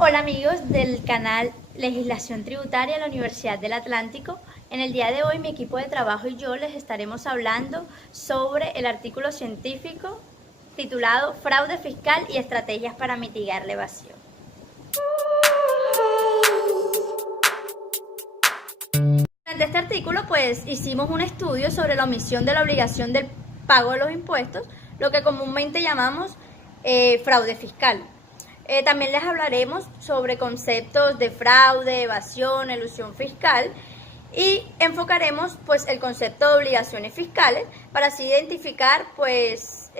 Hola amigos del canal Legislación Tributaria de la Universidad del Atlántico. En el día de hoy mi equipo de trabajo y yo les estaremos hablando sobre el artículo científico titulado Fraude fiscal y estrategias para mitigar la evasión. Durante este artículo pues hicimos un estudio sobre la omisión de la obligación del pago de los impuestos, lo que comúnmente llamamos fraude fiscal. También les hablaremos sobre conceptos de fraude, evasión, elusión fiscal y enfocaremos pues el concepto de obligaciones fiscales para así identificar pues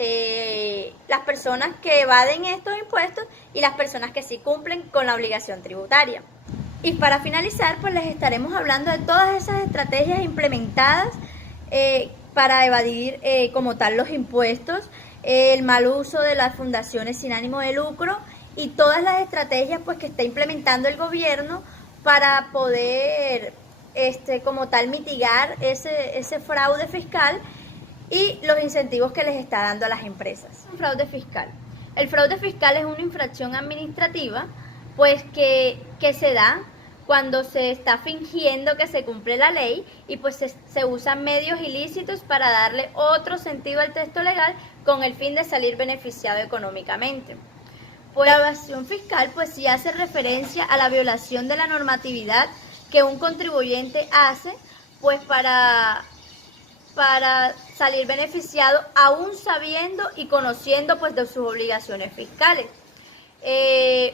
las personas que evaden estos impuestos y las personas que sí cumplen con la obligación tributaria. Y para finalizar pues les estaremos hablando de todas esas estrategias implementadas para evadir como tal los impuestos, el mal uso de las fundaciones sin ánimo de lucro y todas las estrategias pues que está implementando el gobierno para poder como tal mitigar ese fraude fiscal y los incentivos que les está dando a las empresas. Fraude fiscal. El fraude fiscal es una infracción administrativa pues que se da cuando se está fingiendo que se cumple la ley y pues se usan medios ilícitos para darle otro sentido al texto legal con el fin de salir beneficiado económicamente. Pues la evasión fiscal pues sí hace referencia a la violación de la normatividad que un contribuyente hace pues para salir beneficiado aún sabiendo y conociendo pues de sus obligaciones fiscales.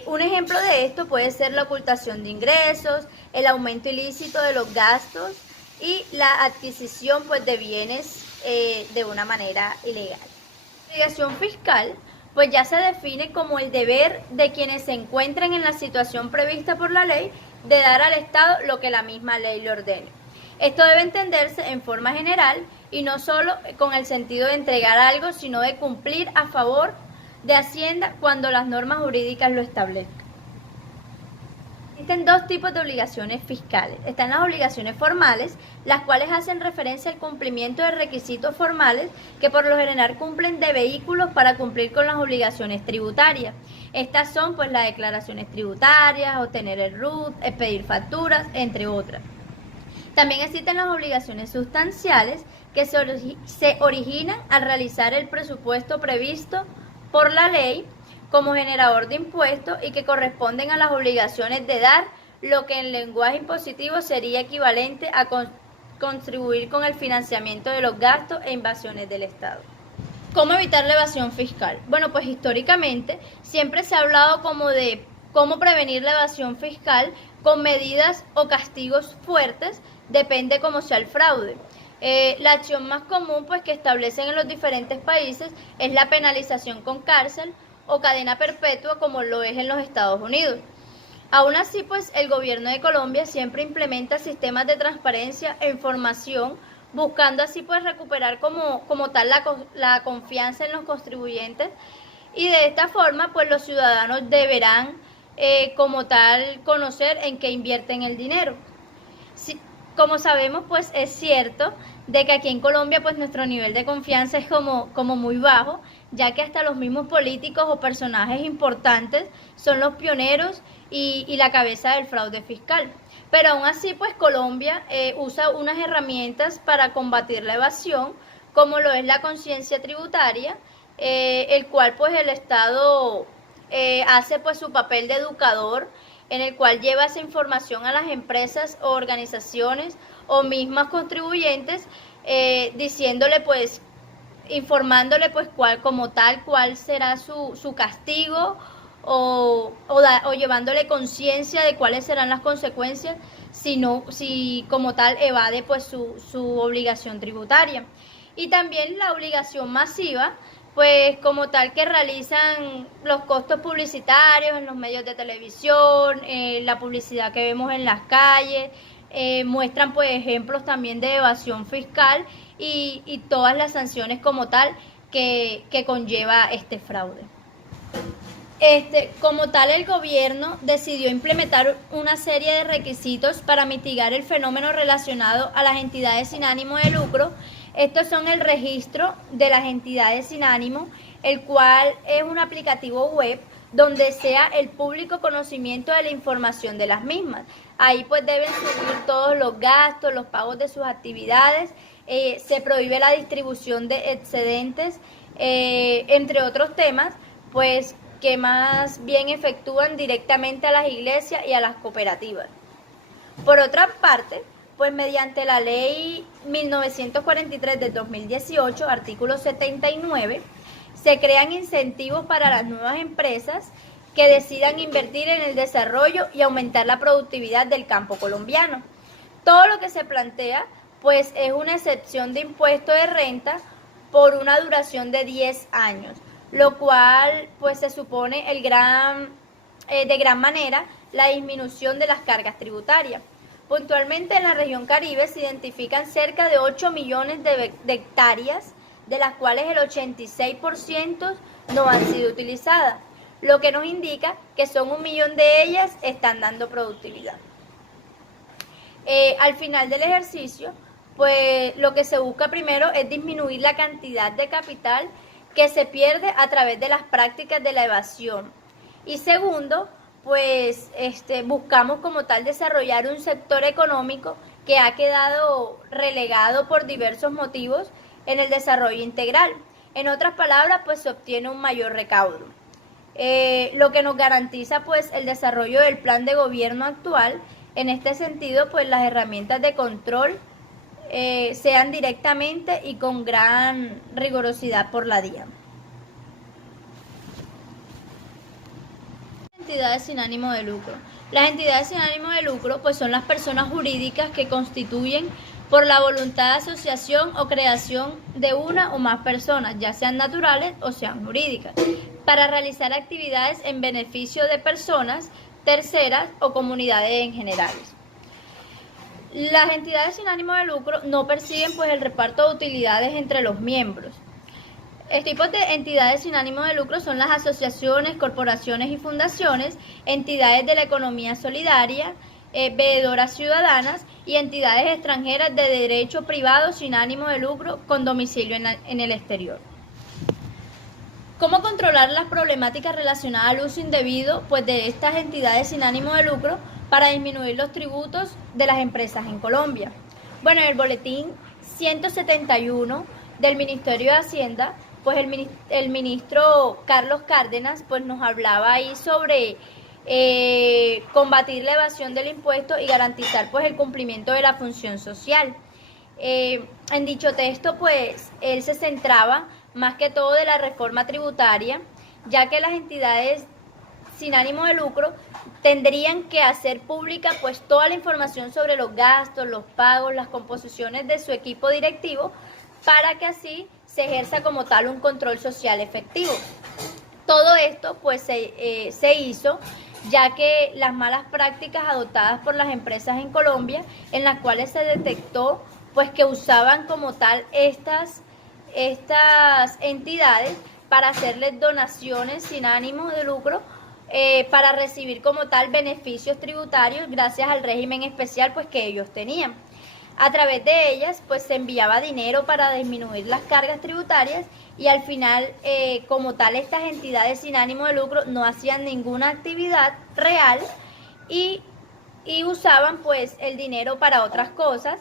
Un ejemplo de esto puede ser la ocultación de ingresos, el aumento ilícito de los gastos y la adquisición pues de bienes de una manera ilegal. La obligación fiscal pues ya se define como el deber de quienes se encuentren en la situación prevista por la ley de dar al Estado lo que la misma ley le ordene. Esto debe entenderse en forma general y no solo con el sentido de entregar algo, sino de cumplir a favor de Hacienda cuando las normas jurídicas lo establezcan. Existen dos tipos de obligaciones fiscales. Están las obligaciones formales, las cuales hacen referencia al cumplimiento de requisitos formales que por lo general cumplen de vehículos para cumplir con las obligaciones tributarias. Estas son pues las declaraciones tributarias, obtener el RUT, expedir facturas, entre otras. También existen las obligaciones sustanciales que se originan al realizar el presupuesto previsto por la ley como generador de impuestos y que corresponden a las obligaciones de dar lo que en lenguaje impositivo sería equivalente a contribuir con el financiamiento de los gastos e inversiones del Estado. ¿Cómo evitar la evasión fiscal? Bueno, pues históricamente siempre se ha hablado como de cómo prevenir la evasión fiscal con medidas o castigos fuertes, depende cómo sea el fraude. La acción más común pues que establecen en los diferentes países es la penalización con cárcel o cadena perpetua como lo es en los Estados Unidos. Aún así, pues el gobierno de Colombia siempre implementa sistemas de transparencia e información, buscando así pues recuperar como tal la confianza en los contribuyentes y de esta forma pues los ciudadanos deberán como tal conocer en qué invierten el dinero. Como sabemos pues es cierto de que aquí en Colombia pues nuestro nivel de confianza es como muy bajo, ya que hasta los mismos políticos o personajes importantes son los pioneros y la cabeza del fraude fiscal. Pero aún así pues Colombia usa unas herramientas para combatir la evasión, como lo es la conciencia tributaria, el cual pues el Estado hace pues su papel de educador, en el cual lleva esa información a las empresas o organizaciones o mismas contribuyentes, diciéndole pues, informándole pues cuál será su castigo o llevándole conciencia de cuáles serán las consecuencias si como tal evade pues su obligación tributaria. Y también la obligación masiva, pues como tal que realizan los costos publicitarios en los medios de televisión, la publicidad que vemos en las calles, muestran pues ejemplos también de evasión fiscal y todas las sanciones como tal que conlleva este fraude. Como tal, el gobierno decidió implementar una serie de requisitos para mitigar el fenómeno relacionado a las entidades sin ánimo de lucro. Estos son el registro de las entidades sin ánimo, el cual es un aplicativo web donde sea el público conocimiento de la información de las mismas. Ahí pues deben subir todos los gastos, los pagos de sus actividades, se prohíbe la distribución de excedentes, entre otros temas, pues que más bien efectúan directamente a las iglesias y a las cooperativas. Por otra parte, pues mediante la ley 1943 del 2018, artículo 79, se crean incentivos para las nuevas empresas que decidan invertir en el desarrollo y aumentar la productividad del campo colombiano. Todo lo que se plantea, pues es una excepción de impuesto de renta por una duración de 10 años, lo cual pues se supone de gran manera la disminución de las cargas tributarias. Puntualmente en la región Caribe se identifican cerca de 8 millones de hectáreas, de las cuales el 86% no han sido utilizadas, lo que nos indica que son 1 millón de ellas están dando productividad. Al final del ejercicio, pues lo que se busca primero es disminuir la cantidad de capital que se pierde a través de las prácticas de la evasión. Y segundo, pues buscamos como tal desarrollar un sector económico que ha quedado relegado por diversos motivos en el desarrollo integral. En otras palabras, pues se obtiene un mayor recaudo. Lo que nos garantiza pues el desarrollo del plan de gobierno actual. En este sentido, pues las herramientas de control sean directamente y con gran rigurosidad por la DIAN. Entidades sin ánimo de lucro. Las entidades sin ánimo de lucro pues son las personas jurídicas que constituyen por la voluntad de asociación o creación de una o más personas, ya sean naturales o sean jurídicas, para realizar actividades en beneficio de personas terceras o comunidades en general. Las entidades sin ánimo de lucro no persiguen pues el reparto de utilidades entre los miembros. Tipos de entidades sin ánimo de lucro son las asociaciones, corporaciones y fundaciones, entidades de la economía solidaria, veedoras ciudadanas y entidades extranjeras de derecho privado sin ánimo de lucro con domicilio en el exterior. ¿Cómo controlar las problemáticas relacionadas al uso indebido pues, de estas entidades sin ánimo de lucro para disminuir los tributos de las empresas en Colombia? Bueno, en el boletín 171 del Ministerio de Hacienda, pues el ministro Carlos Cárdenas pues nos hablaba ahí sobre combatir la evasión del impuesto y garantizar pues el cumplimiento de la función social. En dicho texto pues él se centraba más que todo de la reforma tributaria, ya que las entidades sin ánimo de lucro tendrían que hacer pública pues toda la información sobre los gastos, los pagos, las composiciones de su equipo directivo, para que así se ejerza como tal un control social efectivo. Todo esto pues se hizo ya que las malas prácticas adoptadas por las empresas en Colombia, en las cuales se detectó pues que usaban como tal estas entidades para hacerles donaciones sin ánimo de lucro, para recibir como tal beneficios tributarios gracias al régimen especial pues que ellos tenían. A través de ellas pues se enviaba dinero para disminuir las cargas tributarias y al final como tal estas entidades sin ánimo de lucro no hacían ninguna actividad real y usaban pues el dinero para otras cosas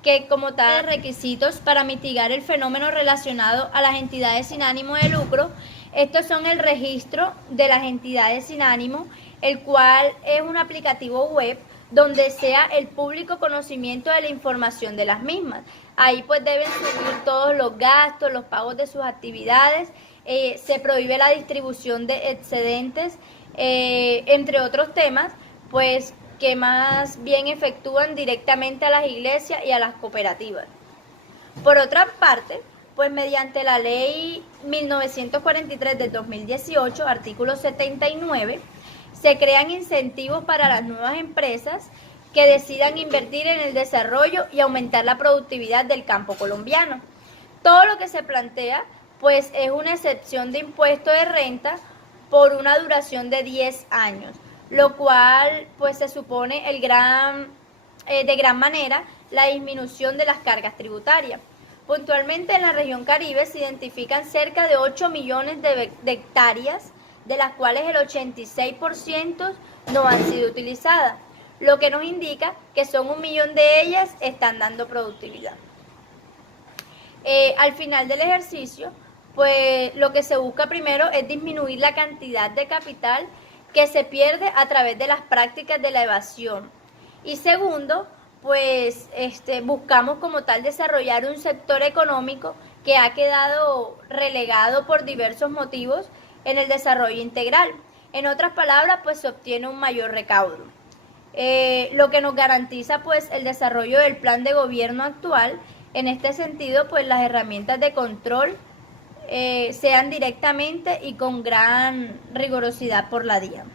que como tal requisitos para mitigar el fenómeno relacionado a las entidades sin ánimo de lucro. Estos son el registro de las entidades sin ánimo, el cual es un aplicativo web donde sea el público conocimiento de la información de las mismas. Ahí pues deben subir todos los gastos, los pagos de sus actividades, se prohíbe la distribución de excedentes, entre otros temas, pues que más bien efectúan directamente a las iglesias y a las cooperativas. Por otra parte, pues mediante la ley 1943 del 2018, artículo 79, se crean incentivos para las nuevas empresas que decidan invertir en el desarrollo y aumentar la productividad del campo colombiano. Todo lo que se plantea, pues es una excepción de impuesto de renta por una duración de 10 años, lo cual pues se supone de gran manera la disminución de las cargas tributarias. Puntualmente en la región Caribe se identifican cerca de 8 millones de hectáreas, de las cuales el 86% no han sido utilizadas, lo que nos indica que son 1 millón de ellas están dando productividad. Al final del ejercicio, pues lo que se busca primero es disminuir la cantidad de capital que se pierde a través de las prácticas de la evasión. Y segundo, pues buscamos como tal desarrollar un sector económico que ha quedado relegado por diversos motivos en el desarrollo integral. En otras palabras, pues se obtiene un mayor recaudo. Lo que nos garantiza pues el desarrollo del plan de gobierno actual. En este sentido, pues las herramientas de control sean directamente y con gran rigurosidad por la DIAN.